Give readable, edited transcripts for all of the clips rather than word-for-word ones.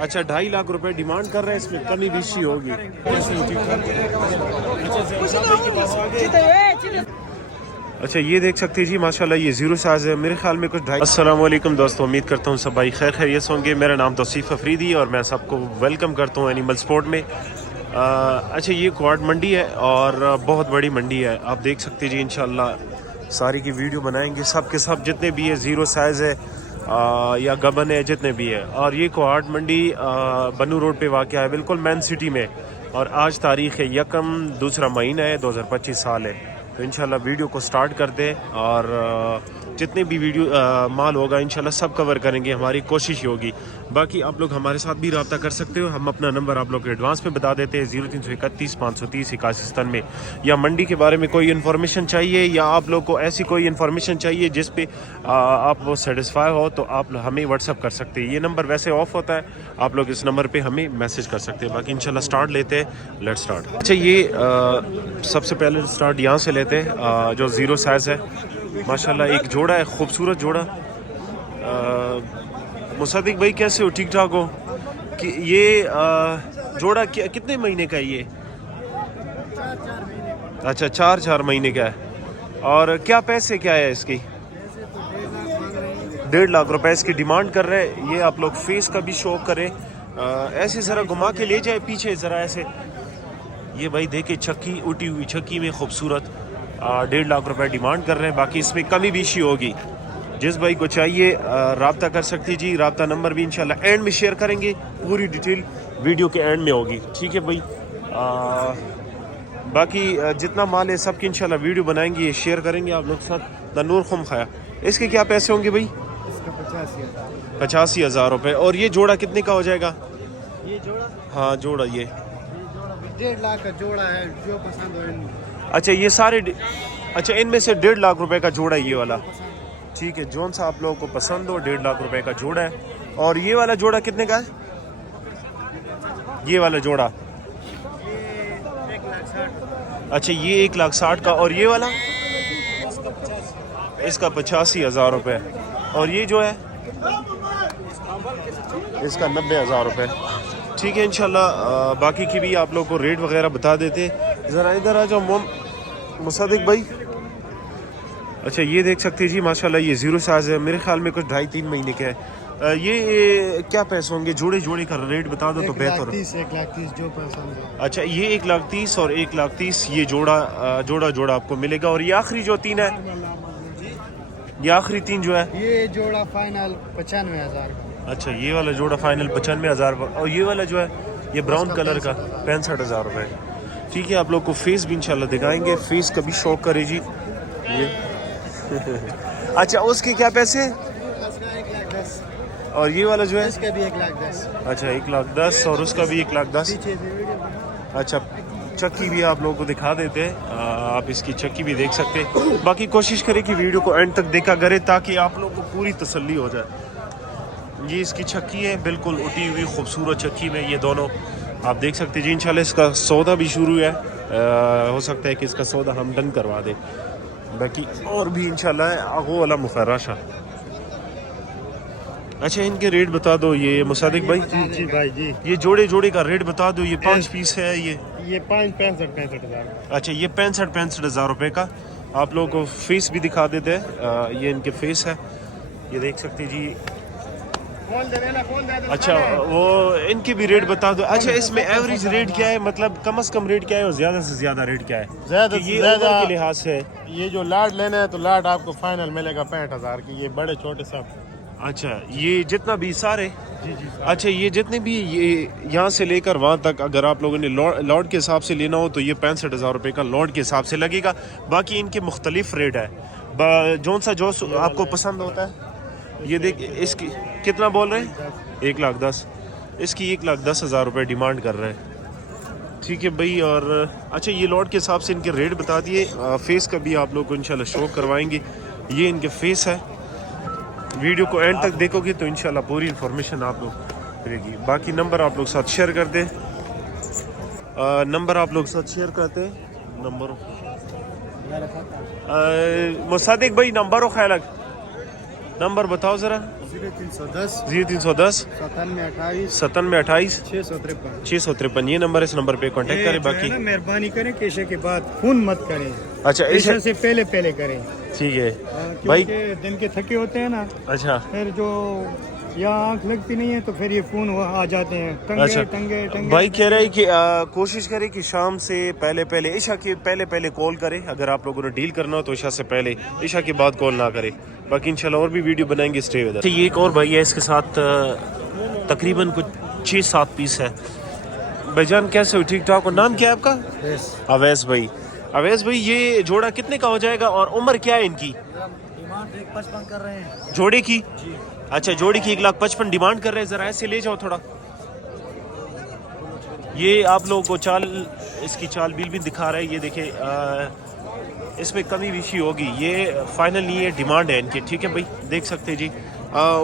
अच्छा 2.5 लाख रुपए डिमांड कर रहे हैं, इसमें कमी बेशी होगी। अच्छा ये देख सकते हैं जी माशाल्लाह ये जीरो साइज है, मेरे ख्याल में कुछ 2.5। अस्सलाम वालेकुम दोस्तों, उम्मीद करता हूँ सब भाई खैर खैरियत होंगे। मेरा नाम तौसीफ अफरीदी और मैं सबको वेलकम करता हूँ एनिमल स्पोर्ट में। अच्छा ये क्वाड मंडी है और बहुत बड़ी मंडी है, आप देख सकते हैं जी। इंशाल्लाह सारी की वीडियो बनाएंगे, सब के सब जितने भी है जीरो साइज़ है या गबन है जितने भी है। और ये क्वाड मंडी बनू रोड पे वाक़ है, बिल्कुल मेन सिटी में। और आज तारीख़ है 1 महीना है 2025 साल है। तो इंशाल्लाह वीडियो को स्टार्ट कर दें और जितने भी वीडियो माल होगा इंशाल्लाह सब कवर करेंगे, हमारी कोशिश होगी। बाकी आप लोग हमारे साथ भी रब्ता कर सकते हो, हम अपना नंबर आप लोग को एडवांस में बता देते हैं 0331 530 81 में। या मंडी के बारे में कोई इन्फॉर्मेशन चाहिए या आप लोग को ऐसी कोई इन्फॉर्मेशन चाहिए जिस पे आप वो सेटिस्फाई हो तो आप हमें व्हाट्सअप कर सकते हैं। ये नंबर वैसे ऑफ होता है, आप लोग इस नंबर पर हमें मैसेज कर सकते हैं। बाकी इंशाल्लाह स्टार्ट लेते हैं, लेट्स स्टार्ट। अच्छा ये सबसे पहले स्टार्ट यहाँ से लेते हैं जो ज़ीरो साइज़ है माशाल्लाह, एक जोड़ा है, खूबसूरत जोड़ा। मुसद्दिक भाई कैसे हो, ठीक ठाक हो? कि ये जोड़ा कितने महीने का है ये? अच्छा 4 महीने का है। और क्या पैसे क्या है इसकी? 1.5 लाख रुपए इसकी डिमांड कर रहे हैं। ये आप लोग फेस का भी शो करें, ऐसे ज़रा घुमा के ले जाए पीछे ज़रा ऐसे। ये भाई देखे छक्की, उठी हुई छक्की में खूबसूरत, 1.5 लाख रुपए डिमांड कर रहे हैं। बाकी इसमें कमी बेशी होगी, जिस भाई को चाहिए राब्ता कर सकती जी। राब्ता नंबर भी इंशाल्लाह एंड में शेयर करेंगे, पूरी डिटेल वीडियो के एंड में होगी, ठीक है भाई। बाकी जितना माल है सबकी इंशाल्लाह वीडियो बनाएंगे, शेयर करेंगे आप लोग साथ। तनूर खुम खाया, इसके क्या पैसे होंगे भाई? इसका 85,000 रुपये। और ये जोड़ा कितने का हो जाएगा? ये जोड़ा, हाँ जोड़ा, ये 1.5 लाख का जोड़ा है, जो पसंद हो इनमें। अच्छा ये सारे अच्छा इनमें से 1.5 लाख रुपए का जोड़ा है ये वाला, ठीक है। जोन सा आप लोगों को पसंद हो 1.5 लाख रुपए का जोड़ा है। और ये वाला जोड़ा कितने का है? ये वाला जोड़ा ये 1,60,000। अच्छा ये 1,60,000 का। और ये वाला इसका 85,000 रुपये। और ये जो है इसका 90,000 रुपये, ठीक है। इंशाल्लाह बाकी की भी आप लोग को रेट वगैरह बता देते। ज़रा इधर आ जाओ मुसद्दिक भाई। अच्छा ये देख सकते हैं जी माशाल्लाह ये ज़ीरो साइज़ है, मेरे ख्याल में कुछ 2.5-3 महीने के है। ये क्या पैसे होंगे? जोड़े का रेट बता दो तो बेहतर। 1,30,000 जो पसंद है। अच्छा ये 1,30,000 और 1,30,000 ये जोड़ा आपको मिलेगा। और ये आखिरी जो 3 है, ये आखिरी 3 जो है, ये जोड़ा फाइनल 95,000 का। अच्छा ये वाला जोड़ा फाइनल 95,000। और ये वाला जो है ये ब्राउन कलर का 65,000 रुपये, ठीक है। आप लोग को फेस भी इंशाल्लाह दिखाएंगे, फेस का भी शौक करे जी ये। अच्छा उसके क्या पैसे? 1,10,000। और ये वाला जो है इसका भी 1,10,000। अच्छा 1,10,000 और उसका भी 1,10,000। अच्छा चक्की भी आप लोगों को दिखा देते हैं, आप इसकी चक्की भी देख सकते हैं। बाकी कोशिश करें कि वीडियो को एंड तक देखा करें ताकि आप लोगों को पूरी तसल्ली हो जाए। ये इसकी चक्की है, बिल्कुल उठी हुई खूबसूरत चक्की में ये दोनों आप देख सकते हैं जी। इंशाल्लाह इसका सौदा भी शुरू है, हो सकता है कि इसका सौदा हम डन करवा दें। बाकी और भी इंशाल्लाह वो वाला मुफर्राशा। अच्छा इनके रेट बता दो ये मुसादिक भाई। जी भाई जी, ये जोड़े का रेट बता दो। ये 5 पीस है ये 65,000। अच्छा ये 65,000 रुपये का। आप लोगों को फेस भी दिखा देते हैं, ये इनके फेस है, ये देख सकते हैं जी। अच्छा वो इनके भी रेट बता दो। अच्छा इसमें एवरेज रेट क्या है, मतलब कम से कम रेट क्या है और ज़्यादा से ज़्यादा रेट क्या है? ज़्यादा ये उम्र के लिहाज से ये जो लाट लेना है तो लाट आपको फाइनल मिलेगा 65,000 की, ये बड़े छोटे सब। अच्छा ये जितना भी सारे जी जी। अच्छा ये जितने भी ये यहाँ से लेकर वहाँ तक अगर आप लोगों ने लॉट के हिसाब से लेना हो तो ये 65,000 रुपये का लॉट के हिसाब से लगेगा। बाकी इनके मुख्तलिफ रेट है, जौन सा जो आपको पसंद होता है। ये देख इसकी कितना बोल रहे हैं? 1,10,000। इसकी 1,10,000 रुपये डिमांड कर रहे हैं, ठीक है भाई। और अच्छा ये लॉट के हिसाब से इनके रेट बता दिए। फेस का भी आप लोग को इंशाल्लाह शो करवाएंगे, ये इनके फेस है। वीडियो को एंड तक देखोगे तो इंशाल्लाह पूरी इन्फॉर्मेशन आप लोग मिलेगी। बाकी नंबर आप लोग साथ शेयर कर दें, नंबर आप लोग साथ शेयर करते हैं। नंबर मुसादिक भाई नंबर हो ख्याल नंबर बताओ ज़रा। 0310 0310 9728 9728 653 653, ये नंबर, इस नंबर पे कांटेक्ट करें। बाकी मेहरबानी करें केशे के बाद फोन मत करें, अच्छा केशे से पहले करें। ठीक है भाई। क्योंकि दिन के थके होते हैं ना, अच्छा फिर जो यहाँ आँख लगती नहीं है तो फिर ये फोन आ जाते हैं टंगे अच्छा टंगे टंगे। भाई कह रहे हैं कि कोशिश करें कि शाम से पहले ईशा के पहले कॉल करें। अगर आप लोगों ने डील करना हो तो ईशा से पहले, ईशा के बाद कॉल ना करें। बाकी इंशाल्लाह और भी वीडियो बनाएंगे, स्टे विद अस। ये एक और भाई है, इसके साथ तकरीबन कुछ 6-7 पीस है। भाईजान कैसे हो? ठीक ठाक हो? नाम क्या है आपका? अवैस भाई। अवैस भाई ये जोड़ा कितने का हो जाएगा और उम्र क्या है इनकी? डिमांड 155 कर रहे हैं जोड़े की? अच्छा जोड़ी की 1,55,000 डिमांड कर रहे हैं। ज़रा ऐसे ले जाओ थोड़ा। ये आप लोगों को चाल, इसकी चाल बिल भी दिखा रहा है। ये देखें, इसमें कमी विशी होगी। ये फाइनल नहीं है, डिमांड है इनकी। ठीक है भाई, देख सकते हैं जी।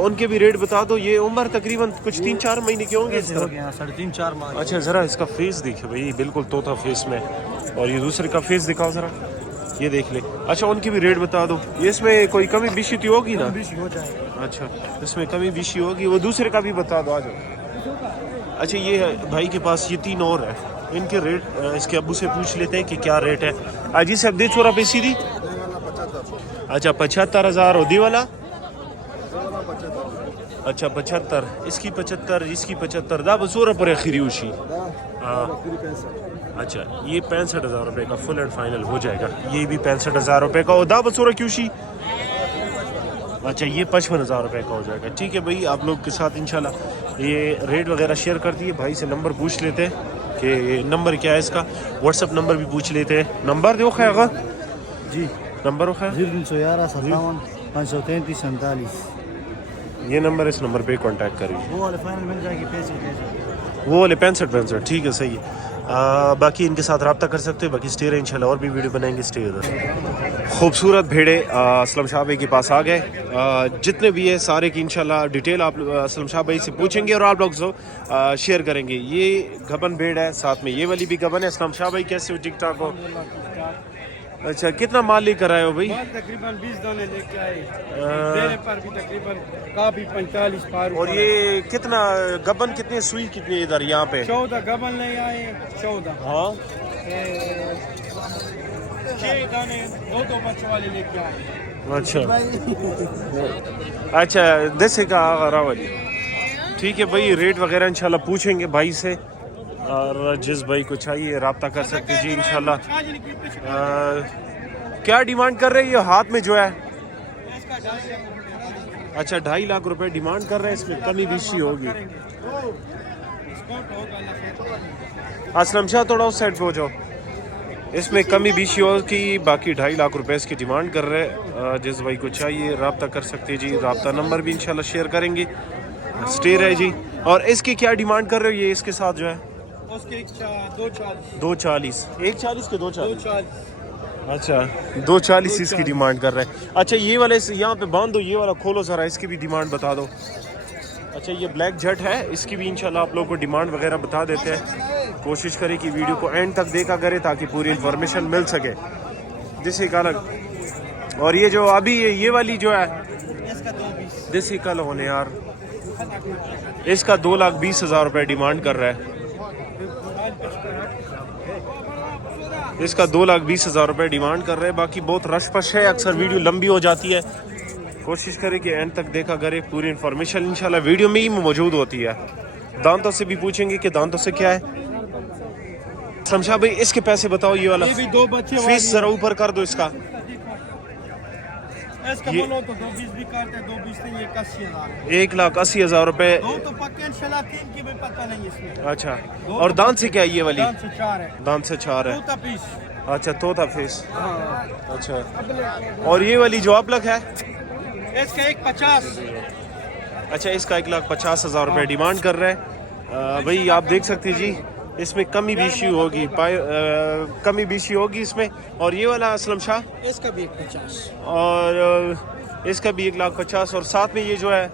उनके भी रेट बता दो। ये उम्र तकरीबन कुछ 3-4 महीने के होंगे। 3.5-4 माह। अच्छा ज़रा इसका फेस देखिए भाई, बिल्कुल तोता फेस में। और ये दूसरे का फेस दिखाओ ज़रा, ये देख ले। अच्छा उनकी भी रेट बता दो। ये इसमें कोई कमी विशी तो होगी ना? हो जाएगा। अच्छा इसमें कमी विशी होगी। वो दूसरे का भी बता दो, आ जाओ। अच्छा ये है भाई के पास, ये 3 और है। इनके रेट इसके अब्बू से पूछ लेते हैं कि क्या रेट है। अजी से अब दे छोरा पे सीधी। अच्छा 75,000 होदी वाला। अच्छा 75, इसकी 75, इसकी 75 दा बसूरा पर खरीउशी। हाँ अच्छा ये 65,000 रुपये का फुल एंड फाइनल हो जाएगा। ये भी 65,000 रुपये का उदा बसूरा क्यूशी। अच्छा ये 55,000 रुपये का हो जाएगा। ठीक है भाई, आप लोग के साथ इंशाल्लाह ये रेट वगैरह शेयर कर दिए। भाई से नंबर पूछ लेते हैं कि नंबर क्या है इसका। व्हाट्सअप नंबर भी पूछ लेते हैं। नंबर दो खैगा जी, नंबर हो खैर 0311 57 533 47। ये नंबर, इस नंबर पे कांटेक्ट करिए। वो वाले फाइनल मिल जाएगी पैसे। वो वाले 65 ठीक है सही है। बाकी इनके साथ रब्ता कर सकते हो। बाकी स्टे रहे, इंशाल्लाह और भी वीडियो बनाएंगे। स्टे उधर। खूबसूरत भेड़े असलम शाह भाई के पास आ गए। जितने भी है सारे की इंशाल्लाह डिटेल आप असलम शाह भाई से पूछेंगे और आप लोग जो शेयर करेंगे। ये गबन भेड़ है, साथ में ये वाली भी गबन है। असलम शाह भाई कैसे हो? ठीक ठाक हो? अच्छा कितना माल लेकर आए हो भाई? तकरीबन 20 दाने लेके आए। मेरे पर भी तकरीबन काफी 45 पार। और ये कितना गबन, कितने सुई कितनी इधर यहाँ पे? 14 गबन ले आए। 14 हाँ 6 दाने 2 बच्चों वाले लेके आए। अच्छा देसी का आगरा वाली। ठीक है भाई, रेट वगैरह इंशाल्लाह पूछेंगे भाई से। और जिस भाई को चाहिए रब्ता कर सकते जी इंशाल्लाह। क्या डिमांड कर रहे हैं ये हाथ में जो है? अच्छा 2.5 लाख रुपए डिमांड कर रहे हैं। इसमें कमी बेशी होगी। असलम शाह थोड़ा उस साइड पे हो जाओ। इसमें कमी बेशी होगी। बाकी 2.5 लाख रुपए इसकी डिमांड कर रहे हैं। जिस भाई को चाहिए रब्ता कर सकते जी। रब्ता नंबर भी इंशाल्लाह शेयर करेंगे। स्टे रहे जी। और इसकी क्या डिमांड कर रहे हो ये इसके साथ जो है? उसके 240 240, 140 के 240। 240। अच्छा 240 इसकी डिमांड कर रहे हैं। अच्छा ये वाले यहाँ पे बांध दो, ये वाला खोलो ज़रा, इसकी भी डिमांड बता दो। अच्छा ये ब्लैक जेट है, इसकी भी इंशाल्लाह आप लोगों को डिमांड वगैरह बता देते हैं। कोशिश करें कि वीडियो को एंड तक देखा करें ताकि पूरी इन्फॉर्मेशन मिल सके। देसी अलग। और ये जो अभी ये वाली जो है देसी कल होने यार, इसका 2,20,000 रुपये डिमांड कर रहा है। इसका 2,20,000 रुपये डिमांड कर रहे हैं। बाकी बहुत रश पश है, अक्सर वीडियो लंबी हो जाती है। कोशिश करें कि एंड तक देखा करें। पूरी इन्फॉर्मेशन इंशाल्लाह वीडियो में ही मौजूद होती है। दांतों से भी पूछेंगे कि दांतों से क्या है। समझा भाई इसके पैसे बताओ। ये वाला ये भी 2 बच्चे फीस जरा ऊपर कर दो इसका। इसका बोलो तो 220 भी करते हैं। 220 नहीं, 81,000। 1,80,000 रुपये। 2 तो पक्के इंशाल्लाह, 3 की भी पता नहीं इसमें। अच्छा और दांत से क्या है ये वाली? दांत से 4 है। दांत से 4 है। तोता पीस। अच्छा तोता फेस। हाँ। अच्छा और ये वाली जो अपलक है? इसका 150। अच्छा इसका 1,50,000 रुपये डिमांड कर रहे हैं। भाई आप देख सकते हैं जी, इसमें कमी बेशी होगी। कमी बेशी होगी इसमें। और ये वाला असलम शाह? इसका भी 150। और इसका भी 1,50,000। और साथ में ये जो है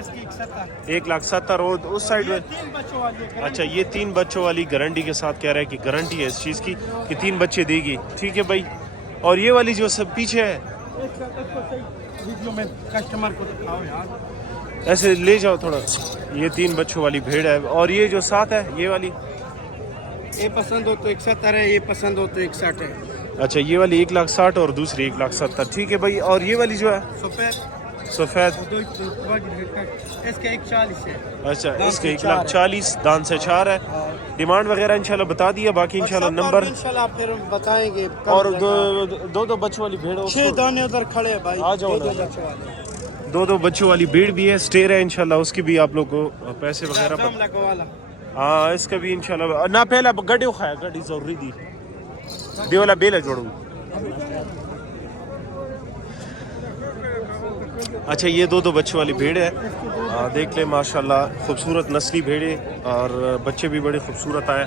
इसकी 170। 1,70,000। और उस साइड में 3 बच्चों वाली है। अच्छा ये 3 बच्चों वाली गारंटी के साथ कह रहा है कि गारंटी है इस चीज़ की कि 3 बच्चे देगी। ठीक है भाई। और ये वाली जो सब पीछे है वीडियो में कस्टमर को दिखाओ यार। ऐसे ले जाओ थोड़ा। ये 3 बच्चों वाली भेड़ है, और ये जो साथ है ये वाली, ये पसंद हो तो 71 है, ये पसंद हो तो 61 है। अच्छा ये वाली 1,60,000 और दूसरी 1,70,000, ठीक है भाई। और ये वाली जो है सफ़ेद, इसके 140 है। अच्छा इसके 1,40,000, दान से 4 है। डिमांड वगैरह इंशाल्लाह बता दिया, बाकी इंशाल्लाह नंबर इंशाल्लाह फिर बताएंगे। और दो बच्चों वाली भेड़, 6 दाने उधर खड़े हैं भाई, आ जाओ ना। दो बच्चों वाली भेड़ भी है, स्टेयर है इंशाल्लाह, उसकी भी आप लोग को पैसे वगैरह हाँ इसका भी इंशाल्लाह ना। पहला गड्डी खाया, गड्डी जरूरी दी दे वाला बेला जोड़ू। अच्छा ये दो बच्चों वाली भेड़ है, देख ले माशाल्लाह खूबसूरत नस्ली भेड़े, और बच्चे भी बड़े खूबसूरत आए।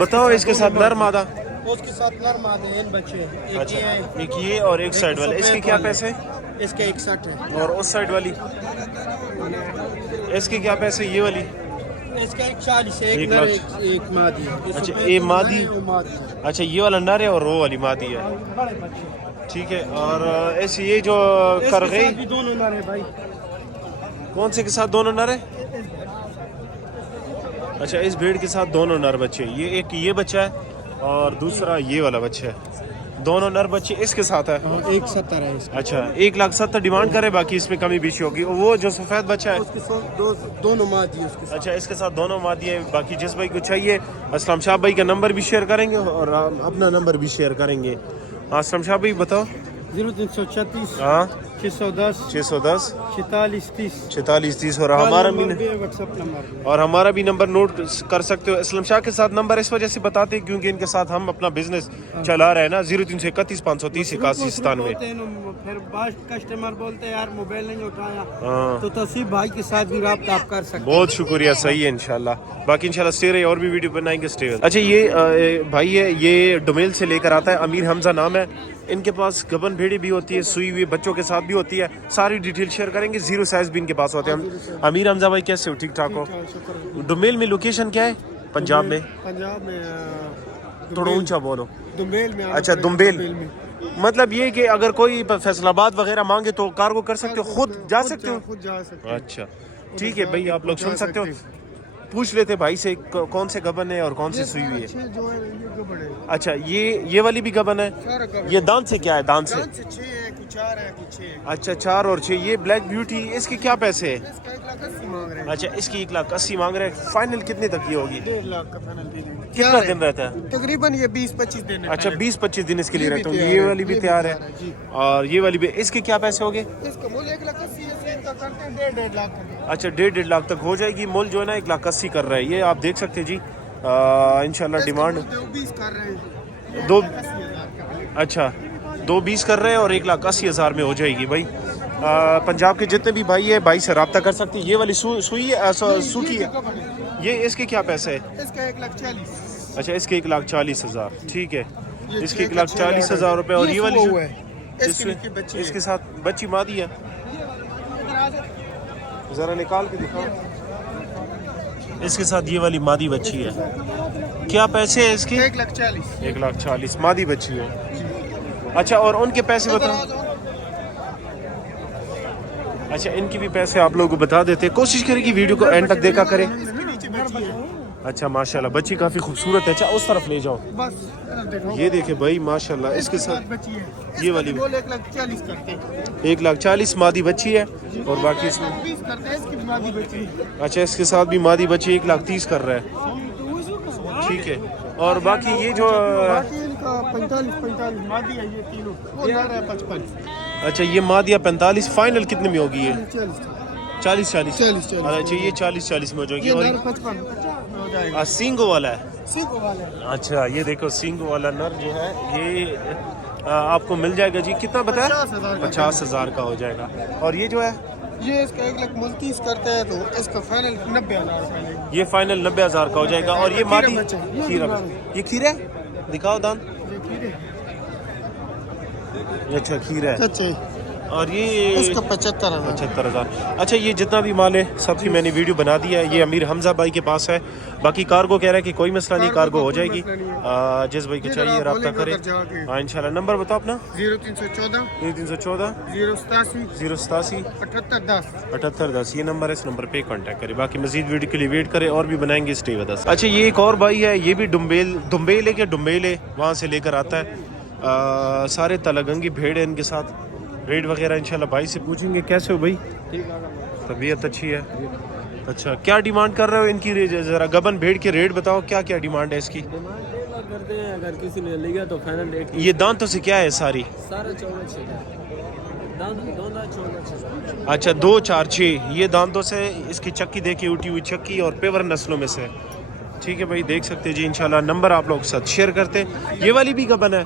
बताओ इसके साथ नर मादा? उसके साथ नर मादे हैं बच्चे, एक अच्छा ये है, एक ये और एक साइड वाले, इसके क्या पैसे हैं? इसके 61 है। और उस साइड वाली इसके क्या पैसे? ये वाली इसका 140 है, एक एक नर लाख। एक मादी है। अच्छा ये मादी, वो मादी है। अच्छा ये वाला नर है और वो वाली मादी है, बड़े बच्चे ठीक है। और ऐसे ये जो कर इसके गई, साथ भी दोनों नर है भाई। कौन से के साथ दोनों नर है? अच्छा इस भेड़ के साथ दोनों नर बच्चे, ये एक ये बच्चा है और दूसरा ये वाला बच्चा है, दोनों नर बच्चे इसके साथ है। 170 है इसका। अच्छा 1,70,000 डिमांड करे, बाकी इसमें कमी बेशी होगी। वो जो सफ़ेद बच्चा है, उसके साथ दोनों मादी है उसके साथ। अच्छा इसके साथ दोनों मादी है। बाकी जिस भाई को चाहिए, असलम शाह भाई का नंबर भी शेयर करेंगे और अपना नंबर भी शेयर करेंगे। हाँ असलम शाह भाई बताओ। 0336 हाँ 610 610 46 30 46 30 और हमारा भी व्हाट्सएप नंबर। और हमारा भी नंबर नोट कर सकते हो। असलम शाह के साथ नंबर इस वजह से बताते हैं क्योंकि इनके साथ हम अपना बिजनेस चला रहे हैं ना। 0331 530 81 97। फिर बाद कस्टमर बोलते हैं यार मोबाइल नहीं उठाया, हाँ तो तसीब भाई के साथ भी राब्ता आप कर सकते हैं। बहुत शुक्रिया, सही है इंशाल्लाह। बाकी इंशाल्लाह स्टे रहे, और भी वीडियो बनाएंगे, स्टे। अच्छा ये भाई है, ये डोमेल से लेकर आता है, अमीर हमजा नाम है। इनके पास गबन भेड़ी भी होती है, सुई हुई बच्चों के साथ भी होती है, सारी डिटेल शेयर करेंगे। 0 साइज भी इनके पास होते हैं। अमीर हमजा भाई कैसे हो? ठीक ठाक हो? डोमेल में लोकेशन क्या है? पंजाब में? पंजाब में थोड़ा ऊंचा बोलो। दुम्बेल में। अच्छा दुम्बेल, मतलब ये कि अगर कोई फैसलाबाद वगैरह मांगे तो कार्गो कर सकते हो, खुद जा सकते हो? खुद जा सकते हो। अच्छा ठीक है भाई, आप लोग सुन सकते हो। पूछ लेते भाई से कौन से गबन है और कौन से सुई हुई है। जो है ये गबड़ है। अच्छा ये वाली भी गबन है। सारा गबड़। ये दांत से क्या है? दांत से 6 है कि 4 है कि 6 है। अच्छा 4 और 6। ये ब्लैक ब्यूटी, इसके क्या पैसे है? इसका 1,80,000 मांग रहे हैं। अच्छा इसकी 1,80,000 मांग रहे हैं। फाइनल कितने तक की होगी? 1.5 लाख का फाइनल दे देंगे। कितना दिन रहता है? तकरीबन ये 20-25 दिन है। अच्छा 20-25 दिन इसके लिए ये भी रहता हूँ। तैयार ये है, वाली भी ये भी तैयार तैयार है है, जी। और ये वाली भी। इसके क्या पैसे हो गए? इसका मूल्य 1,80,000 है, इनका करते हैं 1.5 लाख का। अच्छा 1.5 लाख तक हो जाएगी। मोल जो है ना 1,80,000 कर रहा है, ये आप देख सकते हैं जी। इंशाल्लाह डिमांड 20 कर रहे हैं। दो 80,000 का। अच्छा 2.20 कर रहे हैं और 1,80,000 में हो जाएगी भाई। पंजाब के जितने भी भाई है, भाई से रब्ता कर सकते हैं। ये वाली सुई है, सूखी है। ये इसके क्या पैसे है? इसका 1,40,000। अच्छा इसके 1,40,000, ठीक है। इसके 1,40,000 रुपए। और ये वाली जो इसके साथ बच्ची मादी है, जरा निकाल के दिखाओ। इसके साथ ये वाली मादी बच्ची है, क्या पैसे है इसके? 1,40,000। 1,40,000 मादी बच्ची है। अच्छा और उनके पैसे बताओ। अच्छा इनकी भी पैसे आप लोगों को बता देते हैं। कोशिश करें कि वीडियो को एंड तक देखा करें। अच्छा माशाल्लाह बच्ची काफ़ी खूबसूरत है। अच्छा उस तरफ ले जाओ, बस ये देखे भाई माशाल्लाह। इसके साथ बची है। ये वाली 1,40,000 करते हैं। 1,40,000 मादी बच्ची है और बाकी इसमें 20 करते हैं, इसकी मादी बची है। अच्छा इसके साथ भी मादी बच्ची 1,30,000 कर रहा है, ठीक है। और बाकी ये जो बाकी इनका 45 मादी है, ये तीनों वो जा रहा है 55। अच्छा ये मादिया 45 फाइनल कितने में होगी? ये 40 40 अच्छा ये 40 में हो जाएगी। और 55 हो जाएगा। सींगो वाला है। सीखो वाले। अच्छा ये देखो सींगो वाला नर जो है ये आपको मिल जाएगा जी। कितना बताया? 50,000 का हो जाएगा। और ये जो है ये इसका 1,29,000 करते हैं, तो इसका फाइनल 90,000 रुपए। ये फाइनल 90,000 का हो जाएगा। और ये मादी खीरा ये खीरा है, दिखाओ दान। अच्छा खीरा है। अच्छा اور یہ اس کا 75,000. 75,000. اچھا یہ جتنا بھی مال ہے سب کی میں نے ویڈیو بنا دیا ہے. یہ امیر حمزہ بھائی کے پاس ہے. باقی کارگو کہہ رہا ہے کہ کوئی مسئلہ نہیں, کارگو ہو جائے گی. جس بھائی کو چاہیے رابطہ کرے. ہاں انشاءاللہ. نمبر بتاؤ اپنا. 0314 314 087 087 7810. 7810. یہ نمبر ہے, اس نمبر پہ کانٹیکٹ کرے. باقی مزید ویڈیو کے لیے ویٹ کرے اور بھی بنائیں گے. Stay with us. اچھا یہ ایک اور بھائی ہے, یہ بھی دمبیل ہے کہ ڈمبیل ہے, وہاں سے لے کر آتا ہے. سارے تلگنگی بھیڑ ہے ان کے ساتھ. ریٹ وغیرہ انشاءاللہ بھائی سے پوچھیں گے. کیسے ہو بھائی؟ طبیعت اچھی ہے. اچھا کیا ڈیمانڈ کر رہے ہو ان کی؟ ذرا گبن بھیڑ کے ریٹ بتاؤ, کیا کیا ڈیمانڈ ہے اس کی؟ کرتے ہیں اگر کسی نے لیا تو فائنل ریٹ. یہ دانتوں سے کیا ہے ساری؟ سارا 14 اچھا 2 4 6. یہ دانتوں سے. اس کی چکی دیکھیں, اٹھی ہوئی چکی, اور پیور نسلوں میں سے. ٹھیک ہے بھائی, دیکھ سکتے جی انشاءاللہ. نمبر آپ لوگ ساتھ شیئر کرتے. یہ والی بھی گبن ہے.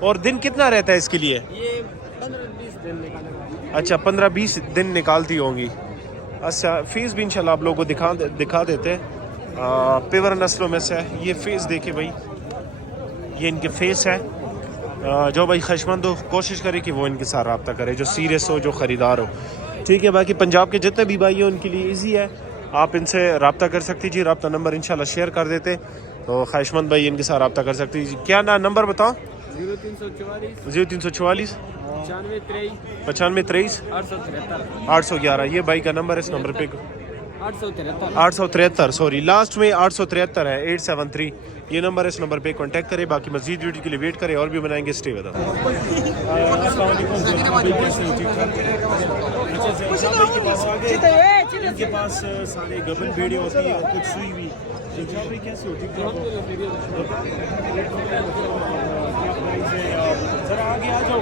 اور دن کتنا رہتا ہے اس کے لیے؟ یہ 15-20 دن نکالے. اچھا 15-20 دن نکالتی ہوں گی. اچھا فیس بھی انشاءاللہ آپ لوگوں کو دکھا دیتے. پیور نسلوں میں سے. یہ فیس دیکھیں بھائی, یہ ان کے فیس ہے. جو بھائی خواہشمند ہو کوشش کرے کہ وہ ان کے ساتھ رابطہ کرے, جو سیریس ہو, جو خریدار ہو. ٹھیک ہے. باقی پنجاب کے جتنے بھی بھائی ہیں ان کے لیے ایزی ہے, آپ ان سے رابطہ کر سکتی جی. رابطہ نمبر انشاءاللہ شیئر کر دیتے, تو خواہشمند بھائی ان کے ساتھ رابطہ کر سکتی جی. کیا نمبر بتاؤ؟ 0344 95 23 811. یہ بھائی کا نمبر ہے, اس نمبر پہ 873 سوری لاسٹ میں 873 ہے 873. یہ نمبر ہے, اس نمبر پہ کانٹیکٹ کرے. باقی مزید ویڈیو کے لیے ویٹ کرے اور بھی بنائیں گے. اسٹے ود ان کے پاس سارے گبن بھیڑیں ہوتی ہیں اور کچھ سوئی ہوئی. کیسے ہوتی ذرا آگے آ جاؤ.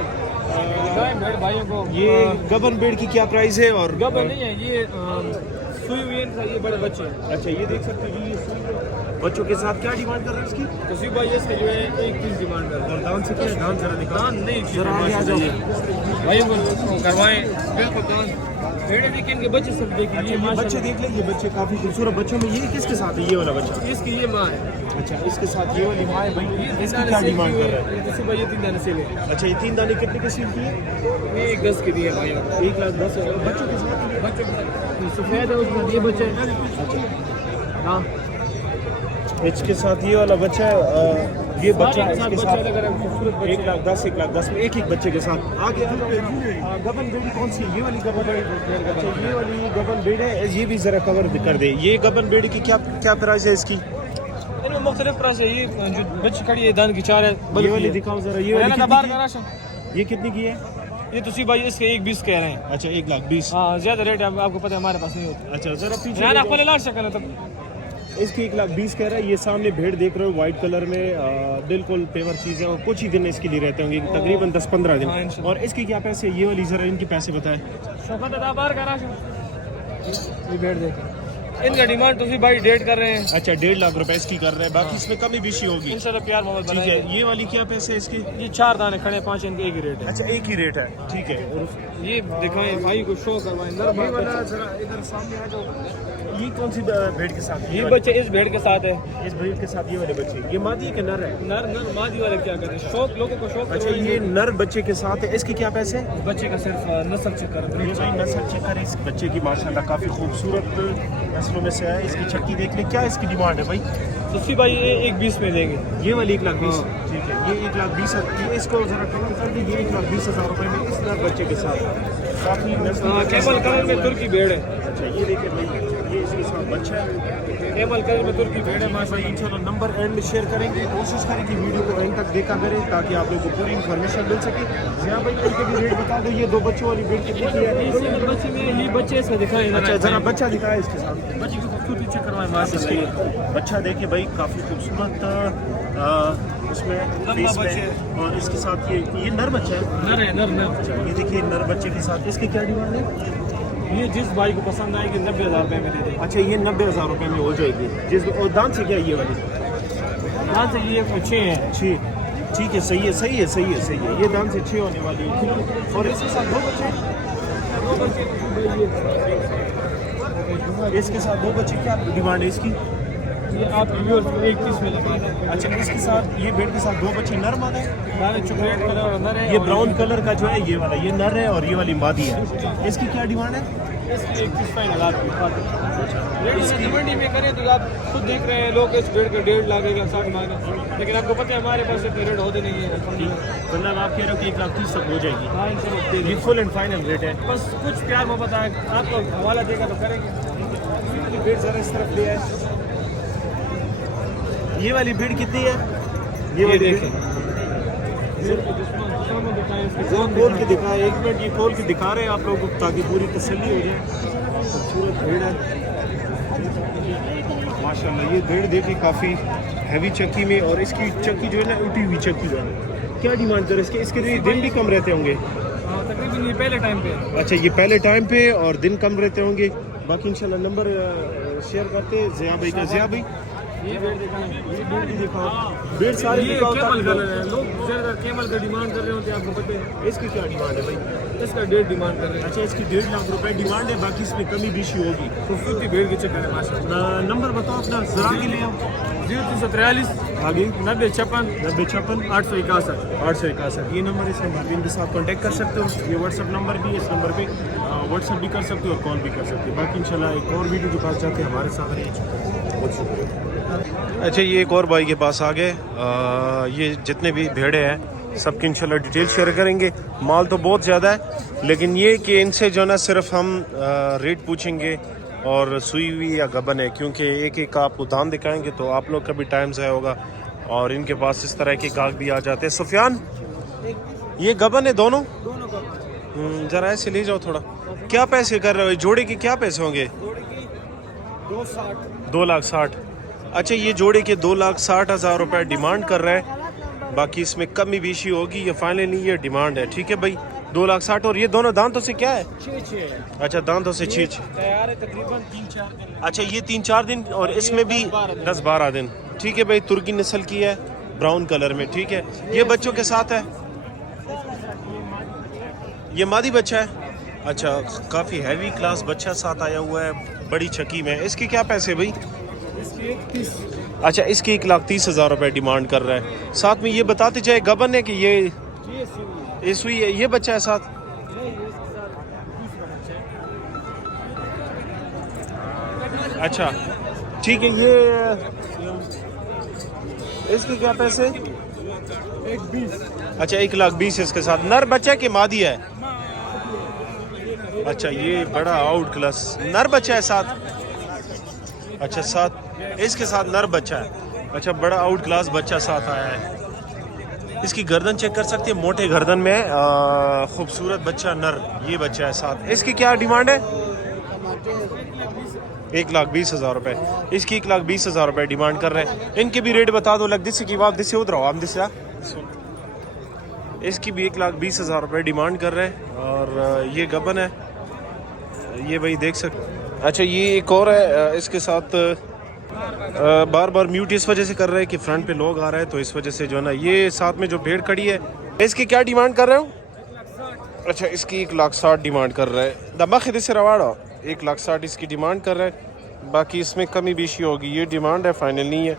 یہ گبن بیڑ کی کیا پرائز ہے؟ اور گبن نہیں ہے یہ, سوئی ہوئی ہے, یہ بڑے بچے ہیں. اچھا یہ دیکھ سکتے ہیں, یہ بچوں کے ساتھ کیا ڈیمانڈ کر رہے ہیں اس کی؟ تصویر بھائی اس کے جو ہے 1 پیس ڈیمانڈ کر رہے ہیں. اور دان سے کیا ہے؟ دان ذرا دکھا. دان نہیں, ذرا آگے آ جاؤ بھائی وہ کروائیں بالکل دان. بھیڑے دیکھیں ان کے بچے سب دیکھیں. یہ بچے دیکھ لیں, یہ بچے کافی خوبصورت بچوں میں. یہ کس کے ساتھ ہے یہ والا بچہ؟ اس کی یہ ماں ہے. اچھا اس کے ساتھ یہ والی ماں ہے بھائی. اس کی کیا ڈیمانڈ کر رہا ہے؟ تصویر بھائی یہ 3 دانے سے لے. اچھا یہ 3 دانے کتنے کے سیل کی ہے؟ یہ 110 کی دی ہے بھائی. 1,10,000. بچوں کے ساتھ بچے سفید ہے اس میں, یہ بچے ہیں. ہاں اس کے ساتھ یہ والا بچہ ہے. یہ بچہ اس کے ساتھ 1,10,000 1,10,000 میں ایک بچے کے ساتھ. آگے گبن بیڑی کون سی؟ یہ والی گبن بیڑی. اچھا یہ والی گبن بیڑ ہے, یہ بھی ذرا کور کر دے. یہ گبن بیڑی کی کیا پرائز ہے اس کی؟ ان میں مختلف پرائس ہے. یہ جو بچی کھڑی ہے دان کی 4 ہے. یہ والی دکھاؤ ذرا. یہ والی کتنی کی ہے؟ یہ کتنی کی ہے؟ یہ تو سی بھائی اس کے 1,20 کہہ رہے ہیں. اچھا 1,20,000. ہاں زیادہ ریٹ ہے, آپ کو پتہ ہے ہمارے پاس نہیں ہوتا. اچھا ذرا پیچھے یہاں اپنے لاٹ شکل ہے. تب اس کی 1,20,000 کہہ رہا ہے. یہ سامنے بھیڑ دیکھ رہے ہو وائٹ کلر میں, بالکل پیور چیز ہے. اور کچھ ہی دن اس کے لیے رہتے ہوں گے, تقریباً 10-15 دن. اور اس کی کیا پیسے؟ یہ والی ذرا ان کے پیسے بتائیں. شوکت ادا بار کا راشن. یہ بھیڑ دیکھیں, ان کا ڈیمانڈ تو بھائی ڈیٹ کر رہے ہیں. اچھا 1.5 لاکھ روپے اس کی کر رہے ہیں. باقی اس میں کمی بیشی ہوگی انشاءاللہ پیار محبت ٹھیک بنائیں ہے. گے. یہ والی کیا پیسے اس کی؟ یہ 4 دانے کھڑے ہیں, 5 ان کے ایک ہی ریٹ ہے. اچھا ایک ہی ریٹ ہے. ٹھیک ہے. اور یہ دکھائیں بھائی کو, شو کروائیں. یہ والا ذرا ادھر سامنے آ جاؤ. یہ کون سی بھیڑ کے ساتھ؟ یہ بچے اس بھیڑ کے ساتھ ہے. اس بھیڑ کے ساتھ یہ والے بچے. یہ مادی ہے کہ نر ہے؟ نر مادی والے کیا کرتے ہیں, شوق لوگوں کو شوق. اچھا یہ نر بچے کے ساتھ ہے. اس کے کیا پیسے؟ بچے کا صرف نسل چیک کر. یہ بھائی نسل چیک کریں اس بچے کی, ماشاءاللہ کافی خوبصورت نسلوں میں سے ہے. اس کی چکی دیکھ لیں. کیا اس کی ڈیمانڈ ہے بھائی؟ اسی بھائی یہ 1,20,000 میں دیں گے. یہ والی 1,20,000. ٹھیک ہے. یہ 1,20,000. اس کو ذرا کم کر دیجیے. 1,20,000 روپے میں اس نر بچے کے ساتھ کافی کیمل کلر میں ترکی بھیڑ ہے. اچھا یہ دیکھیں بھائی, یہ اس کے ساتھ بچہ ہے. کیمل کلر میں ترکی بھیڑ ہے. بھائی انشاءاللہ نمبر اینڈ میں شیئر کریں گے. کوشش کریں کہ ویڈیو کو اینڈ تک دیکھا کریں تاکہ آپ لوگوں کو پوری انفارمیشن مل سکے. یہاں بھائی ان کے بھی ریٹ بتا دو. یہ 2 بچوں والی بیٹ کتنی کی ہے؟ بچے میں یہ بچے اس میں دکھائیں. اچھا ذرا بچہ دکھائے اس کے ساتھ. بچے کی خوبصورتی چیک کروائیں. اس کے بچہ دیکھیں بھائی, کافی خوبصورت اس میں فیس میں. اور اس کے ساتھ یہ نر بچہ ہے. نر ہے, نر. اچھا یہ دیکھیے نر بچے کے ساتھ. اس کی کیا ڈیمانڈ ہے؟ یہ جس بھائی کو پسند آئے گی 90,000 روپے میں دے دیں. اچھا یہ 90,000 روپے میں ہو جائے گی. اور دان سے کیا یہ والی؟ یہاں سے یہ 6 ہیں. 6. ٹھیک ہے. صحیح ہے. یہ دان سے 6 ہونے والی ہے. اور اس کے ساتھ 2 بچے. اس کے ساتھ 2 بچے. کیا ڈیمانڈ ہے اس کی؟ یہ آپ ویورز کو 31 میں لگے گا. اچھا اس کے ساتھ یہ بیڈ کے ساتھ دو بچے نر مادہ ہے. ہمارے چاکلیٹ کلر اور نر ہے. یہ براؤن کلر کا جو ہے یہ والا یہ نر ہے اور یہ والی مادی ہے. اس کی کیا ڈیمانڈ ہے؟ اس کی 31 فائنل آپ کی منڈی میں کریں تو آپ خود دیکھ رہے ہیں لوگ اس ریٹ کا 1.5 لاکھ 1,60,000 مانگے, لیکن آپ کو پتہ ہے ہمارے پاس اتنے ریٹ ہوتے نہیں ہیں. مطلب آپ کہہ رہے ہو کہ 1,30,000 تک ہو جائے گی. ہاں انشاءاللہ یہ فل اینڈ فائنل ریٹ ہے. بس کچھ پیار محبت ہے, آپ کو حوالہ دے گا تو کریں گے. بھیڑ ذرا اس طرف لے آئے. یہ والی بھیڑ کتنی ہے؟ یہ دیکھیں کھول کے دکھائے. ایک منٹ یہ کھول کے دکھا رہے ہیں آپ لوگوں کو تاکہ پوری تسلی ہو جائے. خوبصورت بھیڑ ہے ماشاء اللہ. یہ بھیڑ دیکھیں کافی ہیوی چکی میں, اور اس کی چکی جو ہے نا اٹھی ہوئی چکی جو ہے. کیا ڈیمانڈ کرے اس کے دن بھی کم رہتے ہوں گے؟ تقریباً یہ پہلے ٹائم پہ. اچھا یہ پہلے ٹائم پہ اور دن کم رہتے ہوں گے. باقی انشاءاللہ نمبر شیئر کرتے ہیں ضیاء بھائی کا. ضیاء بھائی یہ بیٹ دکھائیں, یہ بھیڑ بھی دکھاؤ. بھیڑ سارے یہ دکھاؤ کیمل تاکہ کلر ہے. لوگ زیادہ کیمل کا ڈیمانڈ کر رہے ہوتے ہیں, آپ کو پتہ ہے. اس کی کیا ڈیمانڈ ہے بھائی؟ اس کا 1.5 ڈیمانڈ کر رہے ہیں. اچھا اس کی 1.5 لاکھ روپے ڈیمانڈ ہے. باقی اس میں کمی بیشی ہوگی. خوبصورتی بھیڑ کے چکر ہے ماشاء اللہ. نمبر بتاؤ اپنا ذرا کے لیے. 0343 آگے 9056 9056 861. 861. یہ نمبر اس نمبر پہ ان کے ساتھ کانٹیکٹ کر سکتے ہو. یہ واٹس ایپ نمبر بھی ہے, اس نمبر پہ واٹس ایپ بھی کر سکتے ہو اور کال بھی کر سکتے ہو. باقی انشاءاللہ ایک اور ویڈیو کے پاس جاتے ہیں. ہمارے ساتھ رہیے. بہت شکریہ. اچھا یہ ایک اور بھائی کے پاس آ گئے. یہ جتنے بھی بھیڑے ہیں سب کی انشاءاللہ ڈیٹیل شیئر کریں گے. مال تو بہت زیادہ ہے, لیکن یہ کہ ان سے جو ہے نا صرف ہم ریٹ پوچھیں گے اور سوئی ہوئی یا گبن ہے, کیونکہ ایک ایک آپ کو دام دکھائیں گے تو آپ لوگ کا بھی ٹائم ضائع ہوگا, اور ان کے پاس اس طرح کے گاہک بھی آ جاتے ہیں. سفیان یہ گبن ہے دونوں ذرا ایسے لے جاؤ تھوڑا. کیا پیسے کر رہے ہو جوڑے کے؟ کیا پیسے ہوں گے؟ 2,60,000. اچھا یہ جوڑے کے 2,60,000 روپے ڈیمانڈ کر رہے ہیں. باقی اس میں کمی بیشی ہوگی. یہ فائنلی یہ ڈیمانڈ ہے. ٹھیک ہے بھائی 2,60,000. اور یہ دونوں دانتوں سے کیا ہے؟ 6 اچھا دانتوں سے 6. تیار ہے تقریباً 3-4 دن. اچھا یہ 3-4 دن اور اس میں بھی 10-12 دن. ٹھیک ہے بھائی ترکی نسل کی ہے, براؤن کلر میں. ٹھیک ہے یہ بچوں کے ساتھ ہے. یہ مادی بچہ ہے. اچھا کافی ہیوی کلاس بچہ ساتھ آیا ہوا ہے بڑی چکی میں. اس کے کیا پیسے بھائی؟ اس کی 31. اچھا اس کی 1,30,000 روپے ڈیمانڈ کر رہا ہے. ساتھ میں یہ بتاتے جائے گبن ہے کہ یہ اس ہوئی ہے. یہ بچہ ہے ساتھ. اچھا ٹھیک ہے. یہ اس کے کیا پیسے؟ 1,20. اچھا 1,20,000 اس کے ساتھ. نر بچہ کہ مادی ہے؟ اچھا یہ بڑا آؤٹ کلاس نر بچہ ہے ساتھ. اچھا ساتھ اس کے ساتھ نر بچہ ہے. اچھا بڑا آؤٹ کلاس بچہ ساتھ آیا ہے. اس کی گردن چیک کر سکتے ہیں, موٹے گردن میں خوبصورت بچہ نر. یہ بچہ ہے ساتھ. اس کی کیا ڈیمانڈ ہے؟ 1,20,000 روپے. اس کی 1,20,000 روپے ڈیمانڈ کر رہے ہیں. ان کے بھی ریٹ بتا دو. لگ دس کی واپ دس سے ادھر آؤ. ہم دس سے اس کی بھی 1,20,000 روپے ڈیمانڈ کر رہے ہیں. اور یہ گبن ہے, یہ بھائی دیکھ سکتے. اچھا یہ ایک اور ہے. اس کے ساتھ بار بار میوٹ اس وجہ سے کر رہے ہیں کہ فرنٹ پہ لوگ آ رہے ہیں, تو اس وجہ سے جو ہے نا یہ ساتھ میں جو بھیڑ کھڑی ہے. اس کی کیا ڈیمانڈ کر رہے ہو؟ اچھا اس کی 1,60,000 ڈیمانڈ کر رہے ہیں. دما خد سے رواڑا 1,60,000 اس کی ڈیمانڈ کر رہے ہیں. باقی اس میں کمی بیشی ہوگی. یہ ڈیمانڈ ہے, فائنل نہیں ہے.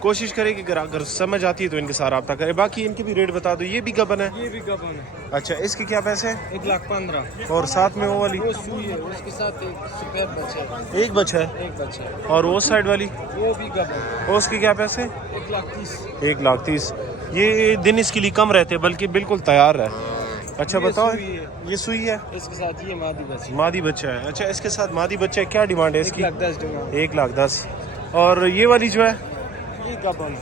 کوشش کرے کہ اگر سمجھ آتی ہے تو ان کے ساتھ رابطہ کرے. باقی ان کے بھی ریٹ بتا دو. یہ بھی گبن ہے. یہ بھی گبن ہے. اچھا اس کے کیا پیسے؟ 1,15,000. اور ساتھ میں وہ والی وہ سوئی ہے, اس کے ساتھ ایک سپیر بچہ ہے. ایک بچہ ہے. ایک بچہ ہے. اور وہ سائڈ والی وہ بھی گبن ہے. اس کے کیا پیسے؟ 1,30,000. 1,30,000. یہ دن اس کے لیے کم رہتے بلکہ بالکل تیار ہے. اچھا بتاؤ یہ سوئی ہے. اس کے ساتھ یہ مادی بچہ. مادی بچہ ہے. اچھا اس کے ساتھ مادی بچہ ہے. کیا ڈیمانڈ ہے اس کی؟ 1,10,000 ڈیمانڈ. 1,10,000. اور یہ والی جو ہے یہ گبن.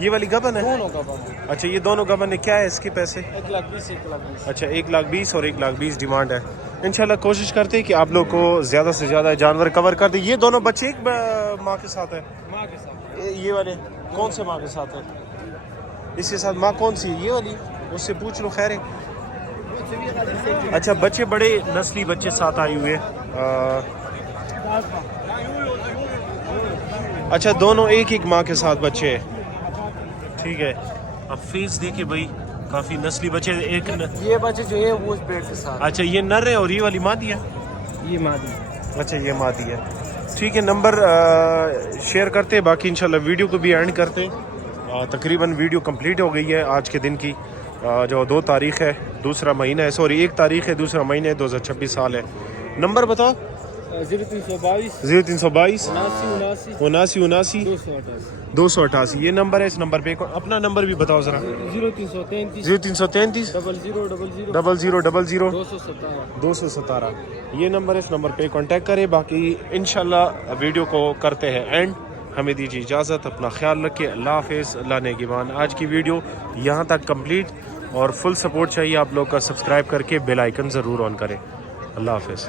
یہ والی گبن ہے. دونوں گبن. اچھا یہ دونوں گبن ہے. کیا ہے اس کے پیسے؟ 1,20,000. اچھا 1,20,000 اور 1,20,000 ڈیمانڈ ہے. انشاءاللہ کوشش کرتے ہیں کہ آپ لوگ کو زیادہ سے زیادہ جانور کور کر دیں. یہ دونوں بچے ایک ماں کے ساتھ ہے. ماں کے ساتھ. یہ والے کون سے ماں کے ساتھ ہے؟ اس کے ساتھ ماں کون سی ہے؟ یہ والی. اس سے پوچھ لو. خیر ہے. اچھا بچے بڑے نسلی بچے ساتھ آئے ہوئے. اچھا دونوں ایک ایک ماں کے ساتھ بچے ہیں. ٹھیک ہے. اب فیس دیکھیں بھائی کافی نسلی بچے. ایک یہ بچے جو ہے وہ اس بیٹ کے ساتھ. اچھا یہ نر ہے اور یہ والی مادی ہے. یہ مادی. اچھا یہ مادی ہے. ٹھیک ہے نمبر شیئر کرتے باقی انشاءاللہ ویڈیو کو بھی اینڈ کرتے. تقریباً ویڈیو کمپلیٹ ہو گئی ہے آج کے دن کی جو 2 تاریخ ہے دوسرا مہینہ ہے سوری 1 تاریخ ہے دوسرا مہینہ ہے 2026 سال ہے. نمبر بتاؤ. 0322 79 288 یہ نمبر ہے. اس نمبر پہ اپنا نمبر بھی بتاؤ ذرا. 0333 0000 217 یہ نمبر ہے. اس نمبر پہ کانٹیکٹ کریں. باقی انشاءاللہ ویڈیو کو کرتے ہیں اینڈ. ہمیں دیجیے اجازت. اپنا خیال رکھیں. اللہ حافظ. اللہ نگہبان. آج کی ویڈیو یہاں تک کمپلیٹ اور فل سپورٹ چاہیے آپ لوگ کا. سبسکرائب کر کے بیل آئیکن ضرور آن کریں. اللہ حافظ.